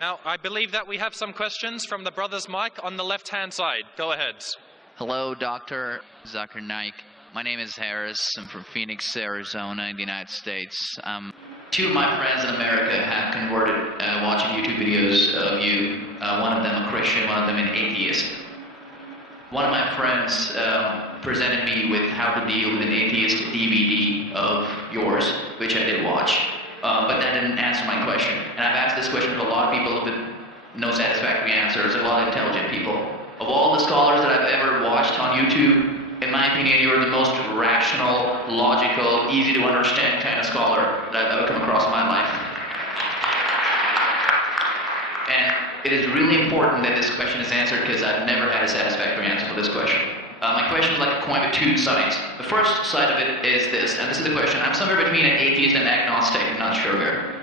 Now, I believe that we have some questions from the brother's mic on the left-hand side. Go ahead. Hello, Dr. Zakir Naik. My name is Harris. I'm from Phoenix, Arizona, in the United States. Two of my friends in America have converted watching YouTube videos of you. One of them a Christian, one of them an atheist. One of my friends presented me with how to deal with an atheist DVD of yours, which I did watch. But that didn't answer my question. And I've asked this question to a lot of people with no satisfactory answers, a lot of intelligent people. Of all the scholars that I've ever watched on YouTube, in my opinion, you're the most rational, logical, easy to understand kind of scholar that I've ever come across in my life. And it is really important that this question is answered because I've never had a satisfactory answer for this question. My question is like a coin with two sides. The first side of it is this, and this is the question. I'm somewhere between an atheist and an agnostic, I'm not sure where.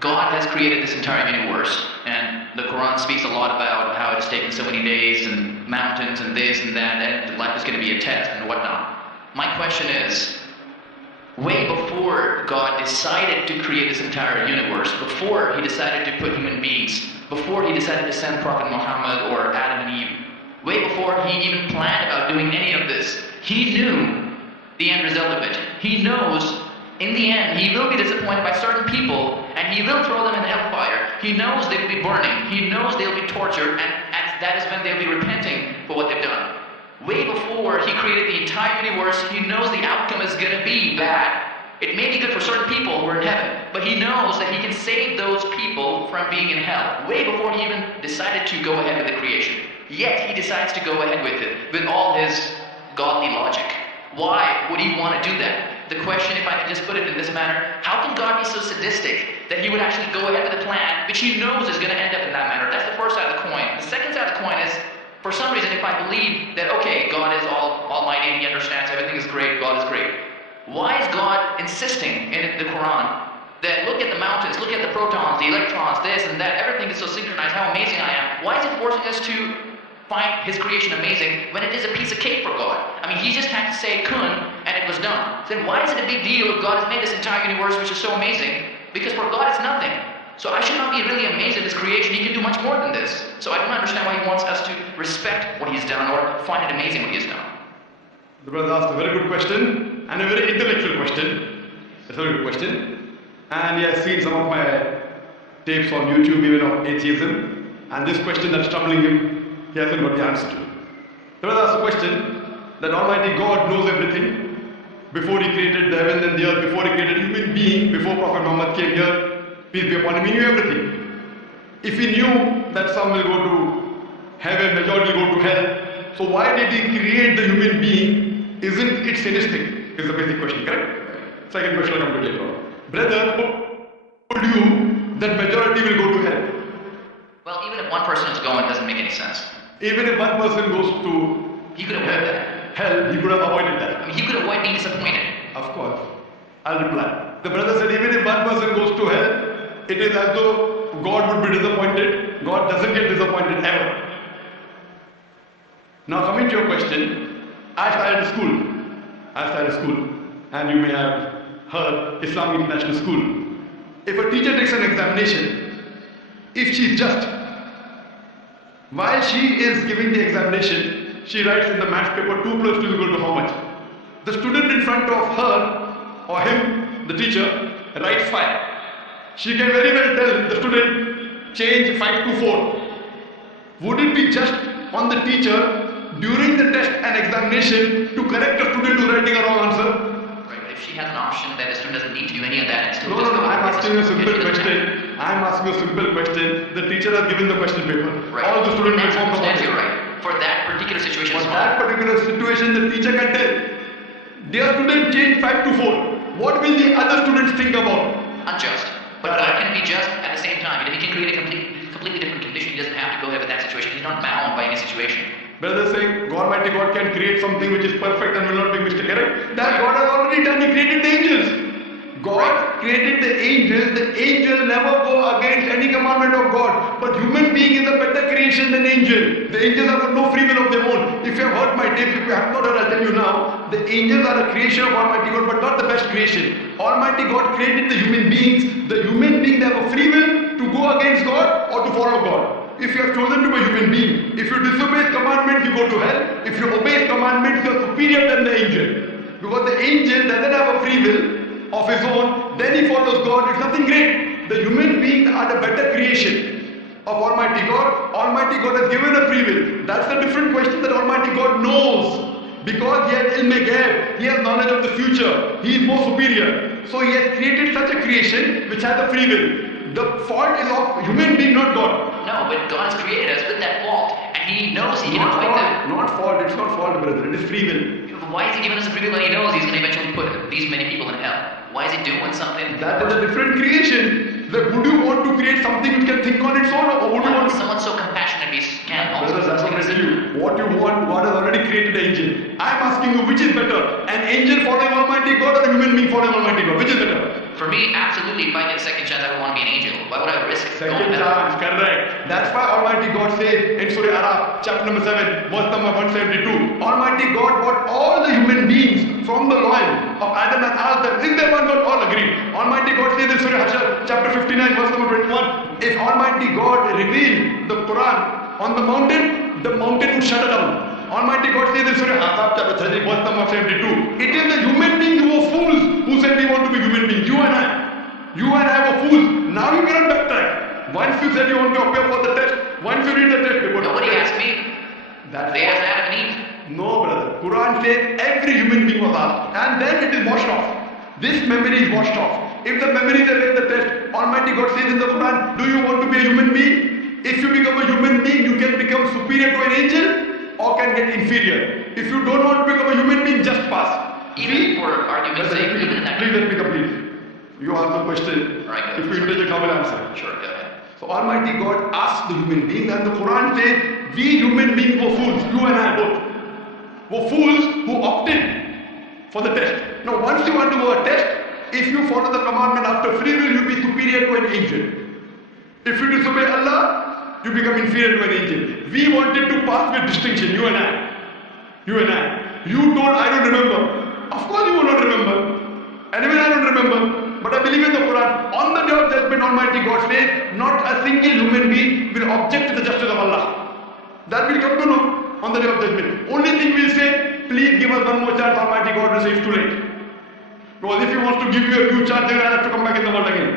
God has created this entire universe, and the Quran speaks a lot about how it's taken so many days and mountains and this and that, and life is going to be a test and whatnot. My question is, way before God decided to create this entire universe, before he decided to put human beings, before he decided to send Prophet Muhammad or Adam and Eve, way before he even planned about doing any of this, he knew the end result of it. He knows, in the end, he will be disappointed by certain people, and he will throw them in hellfire. He knows they will be burning. He knows they will be tortured, and that is when they will be repenting for what they've done. Way before he created the entire universe, he knows the outcome is going to be bad. It may be good for certain people who are in heaven, but he knows that he can save those people from being in hell, way before he even decided to go ahead with the creation. Yet he decides to go ahead with it, with all his godly logic. Why would he want to do that? The question, if I can just put it in this manner, how can God be so sadistic that he would actually go ahead with a plan which he knows is going to end up in that manner? That's the first side of the coin. The second side of the coin is, for some reason, if I believe that, okay, God is almighty and he understands everything is great, God is great, why is God insisting in the Quran that look at the mountains, look at the protons, the electrons, this and that, everything is so synchronized, how amazing I am? Why is it forcing us to find his creation amazing when it is a piece of cake for God? I mean, he just had to say kun and it was done. Then why is it a big deal if God has made this entire universe which is so amazing? Because for God it's nothing. So I should not be really amazed at his creation. He can do much more than this. So I don't understand why he wants us to respect what he's done or find it amazing what he has done. The brother asked a very good question and a very intellectual question. It's a very good question. And he has seen some of my tapes on YouTube even of atheism. And this question that's troubling him, he hasn't got the answer to. The brother asked a question that Almighty God knows everything before he created the heavens and the earth, before he created human being, before Prophet Muhammad came here, peace be upon him, he knew everything. If he knew that some will go to heaven, majority will go to hell, so why did he create the human being? Isn't it sadistic? Is the basic question, correct? Second question I come to later. Brother, who told you that majority will go to hell? Well, even if one person is going, it doesn't make any sense. Even if one person goes to He could avoid that. hell, he could have avoided that. I mean, he could avoid being disappointed. Of course. I'll reply. The brother said even if one person goes to hell, it is as though God would be disappointed. God doesn't get disappointed ever. Now coming to your question, I started school. And you may have heard Islamic International School. If a teacher takes an examination, if she is just, while she is giving the examination, she writes in the maths paper 2 plus 2 is equal to how much? The student in front of her or him, the teacher, writes 5. She can very well tell the student, change 5 to 4. Would it be just on the teacher during the test and examination to correct a student who is writing a wrong answer? Right, if she has an option that the student doesn't need to do any of that and still No, I'm asking a simple question. I'm asking a simple question. The teacher has given the question paper. Right. All the students That's circumstance, you're right. For that particular situation, for that particular situation, the teacher can tell, dear student, change 5 to 4. What will the other students think about? Unjust. But God can be just at the same time. He can create a completely different condition. He doesn't have to go ahead with that situation. He's not bound by any situation. Brother saying Almighty God can create something which is perfect and will not make mistake, correct? That God has already done. He created the angels. God created the angels. The angel never go against any commandment of God. But human being is a better creation than angel. The angels have got no free will of their own. If you have heard my tapes, if you have not heard, I'll tell you now. The angels are a creation of Almighty God, but not the best creation. Almighty God created the human beings. The human beings have a free will to go against follow God. If you are chosen to be a human being, if you disobey His commandments, you go to hell. If you obey His commandments, you are superior than the angel. Because the angel doesn't have a free will of his own, then he follows God. It's nothing great. The human beings are the better creation of Almighty God. Almighty God has given a free will. That's a different question that Almighty God knows. Because He has ilm ghaib, He has knowledge of the future. He is more superior. So He has created such a creation which has a free will. The fault is of human being, not God. No, but God has created us with that fault, and He knows He can avoid that. Not fault, it's not fault, brother. It is free will. Why is He giving us a free will when He knows He's going to eventually put these many people in hell? Why is He doing something? That is a different creation. Like, would you want to create something which can think on its own, or would you want someone so compassionate He can also? Brother, that's what I tell you. What you want, God has already created an angel. I'm asking you, which is better? An angel following Almighty God or a human being following Almighty God? Which is better? For me, absolutely, if I get a second chance, I would want to be an angel. Why would I risk Second going chance, correct. That's why Almighty God says in Surah Araf, chapter number 7, verse number 172, Almighty God brought all the human beings from the loin of Adam and asked them, is there one God? All agreed. Almighty God says in Surah Hashar, chapter 59, verse number 21, if Almighty God revealed the Quran on the mountain would shut down. Almighty God says in Surah Ahzab chapter 30, verse number 72, it is the human beings who are fools who said we want to be human beings. You and I were fools. Now you cannot backtrack. Once you said you want to appear for the test, once you read the test paper. Nobody asked me. They asked Adam and Eve. No, brother. Quran says every human being was asked, and then it is washed off. This memory is washed off. If the memory is in the test, Almighty God says in the Quran, do you want to be a human being? If you become a human being, you can become superior to an angel or can get inferior. If you don't want to become a human being, just pass. Even for argument's sake, even in that. Please let me complete. You ask the question. Right, if you interject, I will answer. Sure, go ahead. So Almighty God asks the human beings, and the Quran says, we human beings were fools, you and I both, were fools who opted for the test. Now once you undergo a test, if you follow the commandment after free will, you be superior to an angel. If you disobey Allah, you become inferior to an angel. We wanted to pass with distinction, you and I. You told, I don't remember. Of course you will not remember. And even I don't remember. But I believe in the Quran. On the day of judgment, Almighty God says, not a single human being will object to the justice of Allah. That will come to know on the day of judgment. Only thing we'll say, please give us one more chance. Almighty God will say it's too late. Because if He wants to give you a new chance, then I'll have to come back in the world again.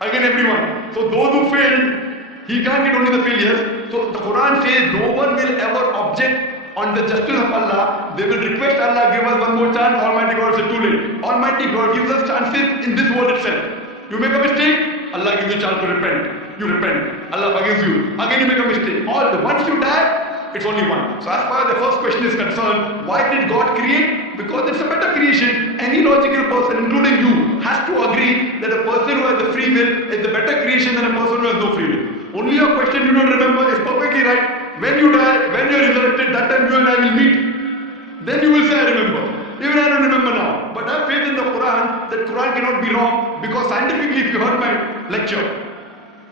Again, everyone. So those who failed, He can't get only the failures. So the Quran says no one will ever object on the justice of Allah. They will request Allah, give us one more chance. Almighty God says too late. Almighty God gives us chances in this world itself. You make a mistake, Allah gives you a chance to repent. You repent. Allah forgives you. Again you make a mistake. Once you die, it's only one. So as far as the first question is concerned, why did God create? Because it's a better creation. Any logical person, including you, has to agree that a person who has the free will is the better creation than a person who has no free will. Only your question you don't remember is perfectly right. When you die, when you are resurrected, that time you and I will meet. Then you will say, I remember. Even I don't remember now. But I have faith in the Quran that Quran cannot be wrong, because scientifically, if you heard my lecture,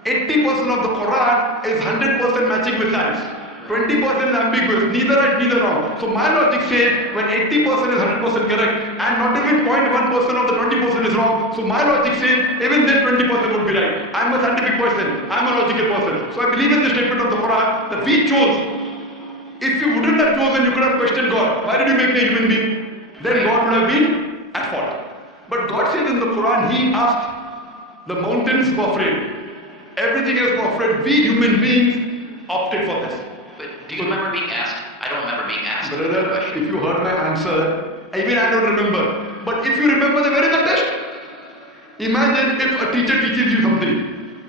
80% of the Quran is 100% matching with science. 20% is ambiguous, neither right, neither wrong. So my logic says when 80% is 100% correct and not even 0.1% of the 20% is wrong, so my logic says even this 20% would be right. I'm a scientific person, I'm a logical person. So I believe in the statement of the Quran that we chose. If you wouldn't have chosen, you could have questioned God. Why did you make me a human being? Then God would have been at fault. But God says in the Quran, He asked the mountains were afraid. Everything else was afraid. We human beings opted for this. But do you remember being asked? I don't remember being asked. Brother, if you heard my answer, even I don't remember. But if you remember, then where is the test? Imagine if a teacher teaches you something.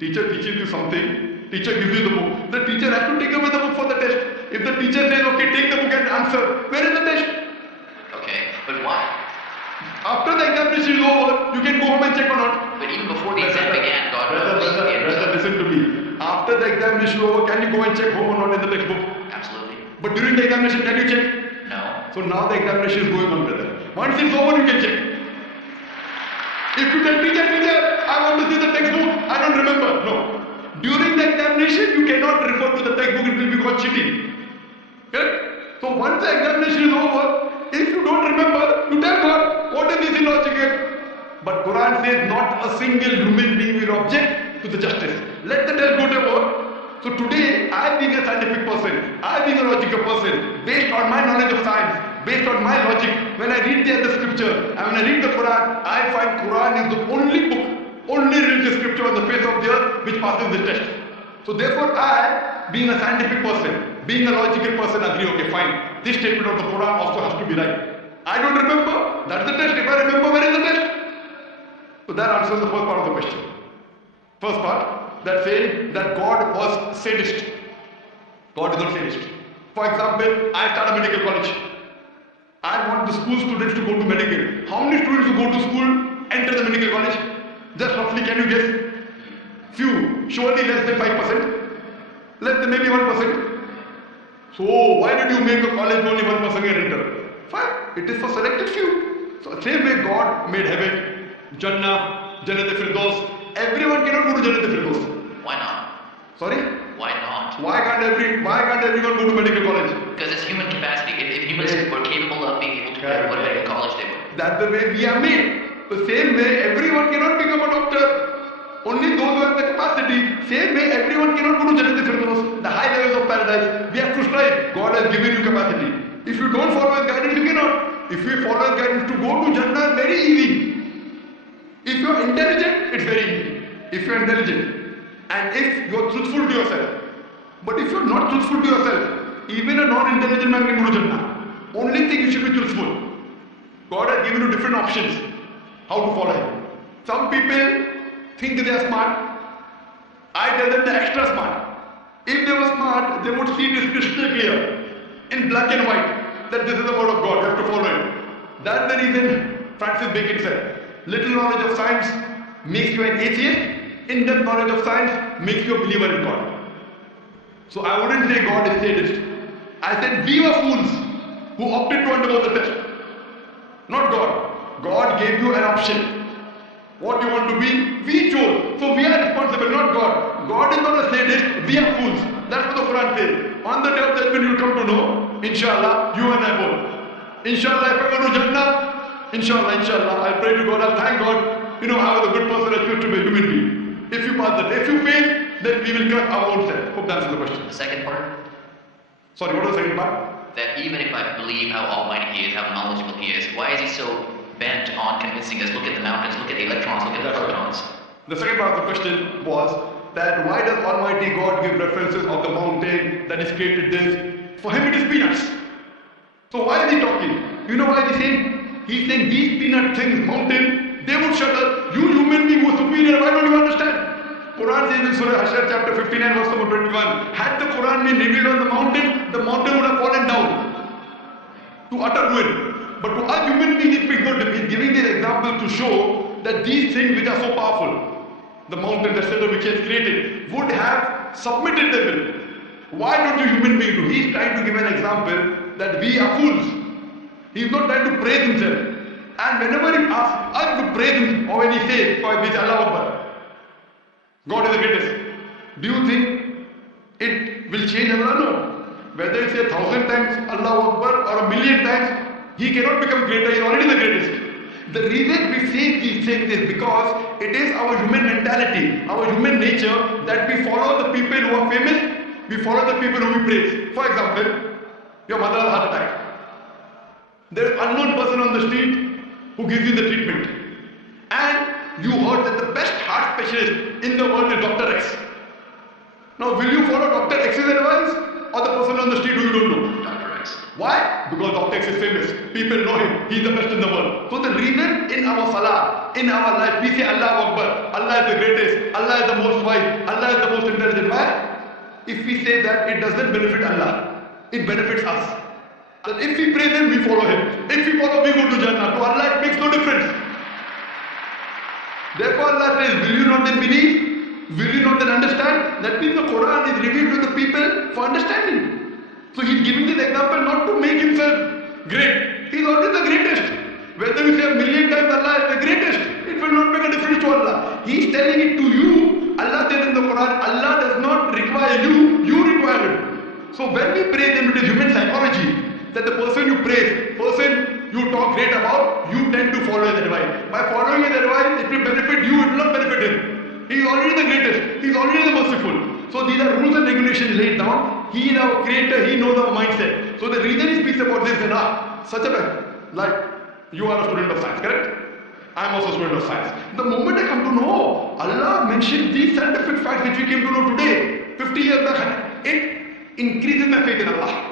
Teacher teaches you something. Teacher gives you the book. The teacher has to take away the book for the test. If the teacher says, okay, take the book and answer, where is the test? Okay, but why? After the examination is over, you can go home and check or not. But even before the exam began, God knows. Brother, listen to me. After the examination is over, can you go and check home or not in the textbook? Absolutely. But during the examination, can you check? No. So now the examination is going on, brother. Once it's over, you can check. If you tell teacher, I want to see the textbook, I don't remember. No. During the examination, you cannot refer to the textbook, it will be called cheating. Okay? So once the examination is over, if you don't remember, you tell God, what is this illogical? But Quran says not a single human being will object to the justice. Let the test go to work. So today, I being a scientific person, I being a logical person, based on my knowledge of science, based on my logic, when I read the other scripture and when I read the Quran, I find Quran is the only book, only religious scripture on the face of the earth which passes the test. So therefore I, being a scientific person, being a logical person, agree, okay fine, this statement of the Quran also has to be right. I don't remember, that's the test. If I remember, where is the test? So that answers the first part of the question. First part, that saying that God was sadist. God is not sadist. For example, I start a medical college. I want the school students to go to medical. How many students who go to school enter the medical college? Just roughly, can you guess? Few, surely less than 5%. Less than maybe 1%. So why did you make a college only 1% can enter? Fine, it is for selected few. So same way God made heaven, Jannah, Jannat-e-Firdaus. Everyone cannot go to Jannat-e-Firdaus. Why not? Sorry? Why not? Why can't everyone go to medical college? Because it's human capacity. If humans were capable of being able to go to medical college, they would. That's the way we are made. The same way everyone cannot become a doctor. Only those who have the capacity. Same way everyone cannot go to Jannat-e-Firdaus, the high levels of paradise. We have to strive. God has given you capacity. If you don't follow His guidance, you cannot. If you follow His guidance to go to Jannah, it's very easy. If you are intelligent, it's very easy. If you are intelligent and if you are truthful to yourself. But if you are not truthful to yourself, even a non-intelligent man can go to Jannah. Only thing you should be truthful. God has given you different options how to follow Him. Some people think they are smart. I tell them they are extra smart. If they were smart, they would see this crystal clear in black and white that this is the word of God, you have to follow it. That's the reason Francis Bacon said, little knowledge of science makes you an atheist, in-depth knowledge of science makes you a believer in God. So I wouldn't say God is sadist. I said we were fools who opted to undergo the test. Not God. God gave you an option. What you want to be, we chose. So we are responsible, not God. God is not a sadist, we are fools. That's what the Quran says. On the day of judgment you will come to know, inshallah, you and I both. Inshallah, if I go to Jannah, inshallah, I'll pray to God, I'll thank God. You know, I was a good person, I choose to be a human being. If you pass the test, if you fail, then we will correct our own self. Hope that answers the question. The second part? Sorry, what was the second part? That even if I believe how almighty He is, how knowledgeable He is, why is He so bent on convincing us, look at the mountains, look at the electrons, look at the protons? The second part of the question was that why does Almighty God give references of the mountain that is created this? For Him it is peanuts. So why is He talking? You know why He's saying? He's saying these peanut things, mountain, they would shudder. You human being who are superior, why don't you understand? Quran says in Surah Hashr chapter 59 verse number 21, had the Quran been revealed on the mountain would have fallen down to utter ruin. But to us human beings, it is not. He's giving this example to show that these things which are so powerful, the mountains, etc., which He has created, would have submitted their will. Why don't you human beings do? He's trying to give an example that we are fools. He's not trying to praise Himself. And whenever He asks us to praise Him, or when He says, for example, Allah Akbar, God is the greatest, do you think it will change Allah? No. Whether He says 1,000 times Allah Akbar or 1,000,000 times, He cannot become greater, He is already the greatest. The reason we say these things is because it is our human mentality, our human nature that we follow the people who are famous, we follow the people who we praise. For example, your mother has a heart attack. There is an unknown person on the street who gives you the treatment. And you heard that the best heart specialist in the world is Dr. X. Now will you follow Dr. X's advice or the person on the street who you don't know? Dr. X. Why? Because Dr. X is famous. People know him. He's the best in the world. So the reason in our salah, in our life, we say Allah Akbar, Allah is the greatest, Allah is the most wise, Allah is the most intelligent. Why? If we say that, it doesn't benefit Allah. It benefits us. That if we praise Him, we follow Him. If we follow, we go to Jannah. To Allah, it makes no difference. Therefore Allah says, will you not then believe? Will you not then understand? That means the Quran is revealed to the people for understanding. So He's giving this example not to make Himself great. He's already the greatest. Whether we say 1,000,000 times Allah is the greatest, it will not make a difference to Allah. He's telling it to you. Allah says in the Quran, Allah does not require you, you require it. So when we praise Him, it is human psychology. That the person you praise, person you talk great about, you tend to follow His advice. By following His advice, it will benefit you, it will not benefit Him. He is already the greatest. He is already the merciful. So these are rules and regulations laid down. He is our creator. He knows our mindset. So the reason he speaks about this is such a, like, you are a student of science, correct? I am also a student of science. The moment I come to know, Allah mentioned these scientific facts which we came to know today, 50 years back, it increases my faith in Allah.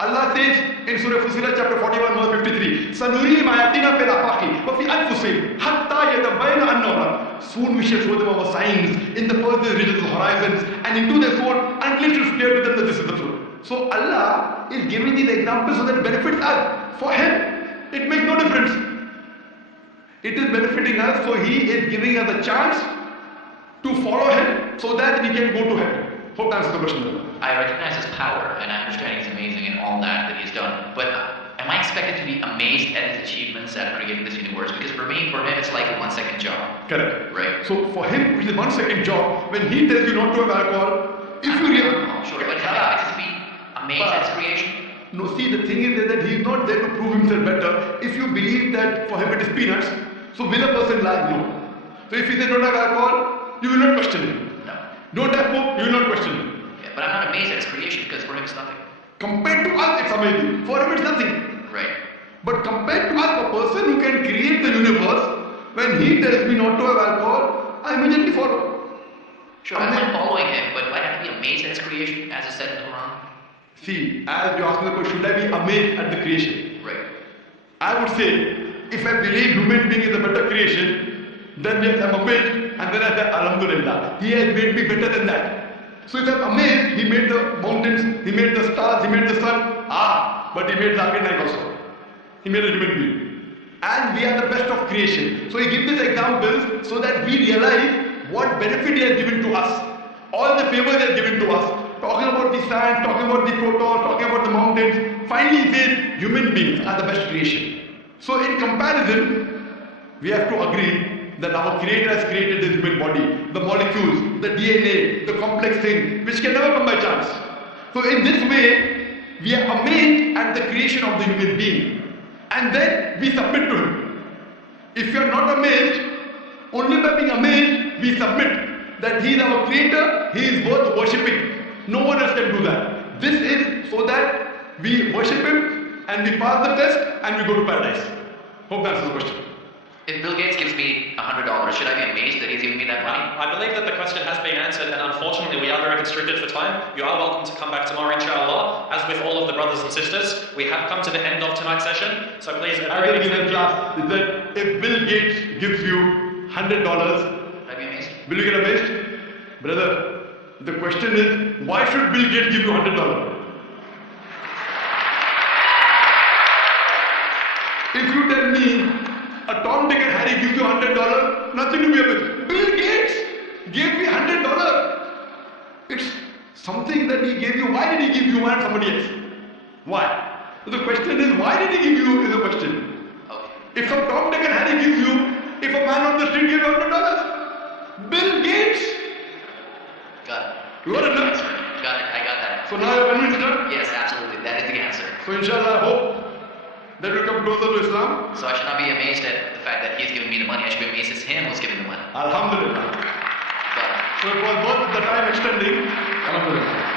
Allah says in Surah Fussilat chapter 41 verse 53, "Sanurihim ayatina fil afaqi wa fi anfusihim hatta yatabayyana annahu haq." Soon we shall show them our signs in the further regions of the horizons and into their soul until it is clear to them that this is the truth. So Allah is giving these examples so that it benefits us. For Him, it makes no difference. It is benefiting us, so He is giving us a chance to follow Him so that we can go to heaven. Hope that answers the question. I recognize his power, and I understand he's amazing in all that he's done. But am I expected to be amazed at his achievements at creating this universe? Because for him, it's like a 1 second job. Correct. Right. So for him, which is 1 second job, when he tells you not to have alcohol, if you really... Sure, but can I expect to be amazed at his creation? No, see, the thing is that he's not there to prove himself better. If you believe that for him it is peanuts, so will a person lie? No. So if he says don't have alcohol, you will not question him. No. Don't have hope, you will not question him. Yeah, but I'm not amazed at his creation because for him it's nothing. Compared to us, it's amazing. For him, it's nothing. Right. But compared to us, a person who can create the universe, when he tells me not to have alcohol, I immediately follow. Sure, I'm not following him, but do I have to be amazed at his creation as is said in the Quran? See, as you ask me the question, should I be amazed at the creation? Right. I would say, if I believe human being is a better creation, then yes, I'm amazed, and then I say, Alhamdulillah, He has made me better than that. So if I'm amazed, He made the mountains, He made the stars, He made the sun. But He made Zakir Naik also. He made a human being. And we are the best of creation. So He gives these examples so that we realize what benefit He has given to us. All the favors He has given to us. Talking about the sand, talking about the protons, talking about the mountains. Finally He says human beings are the best creation. So in comparison, we have to agree that our Creator has created this human body, the molecules, the DNA, the complex thing, which can never come by chance. So in this way, we are amazed at the creation of the human being. And then we submit to Him. If you are not amazed, only by being amazed, we submit that He is our Creator, He is worth worshipping. No one else can do that. This is so that we worship Him and we pass the test and we go to paradise. Hope that answers the question. If Bill Gates gives me $100, should I be amazed that he's giving me that money? I believe that the question has been answered, and unfortunately we are very constricted for time. You are welcome to come back tomorrow, inshallah. As with all of the brothers and sisters, we have come to the end of tonight's session, so please... Another thing in class is that if Bill Gates gives you $100, Should I be amazed? will you get amazed? Brother, the question is, why should Bill Gates give you $100? If you tell me a Tom, Dick and Harry gives you $100, nothing to be amazed. Bill Gates gave me $100. It's something that he gave you. Why did he give you and somebody else? Why? So the question is, why did he give you is the question. Okay. If some Tom, Dick and Harry gives you, if a man on the street gives you $100, Bill Gates. Got it. You got it, no? Got it. I got that. So now you're convinced, no? Yes, absolutely. That is the answer. So inshallah, I hope that will come closer to Islam. So I should not be amazed at the fact that he's giving me the money. I should be amazed it's him who's giving the money. Alhamdulillah. Got it. So it was worth the time extending. Alhamdulillah.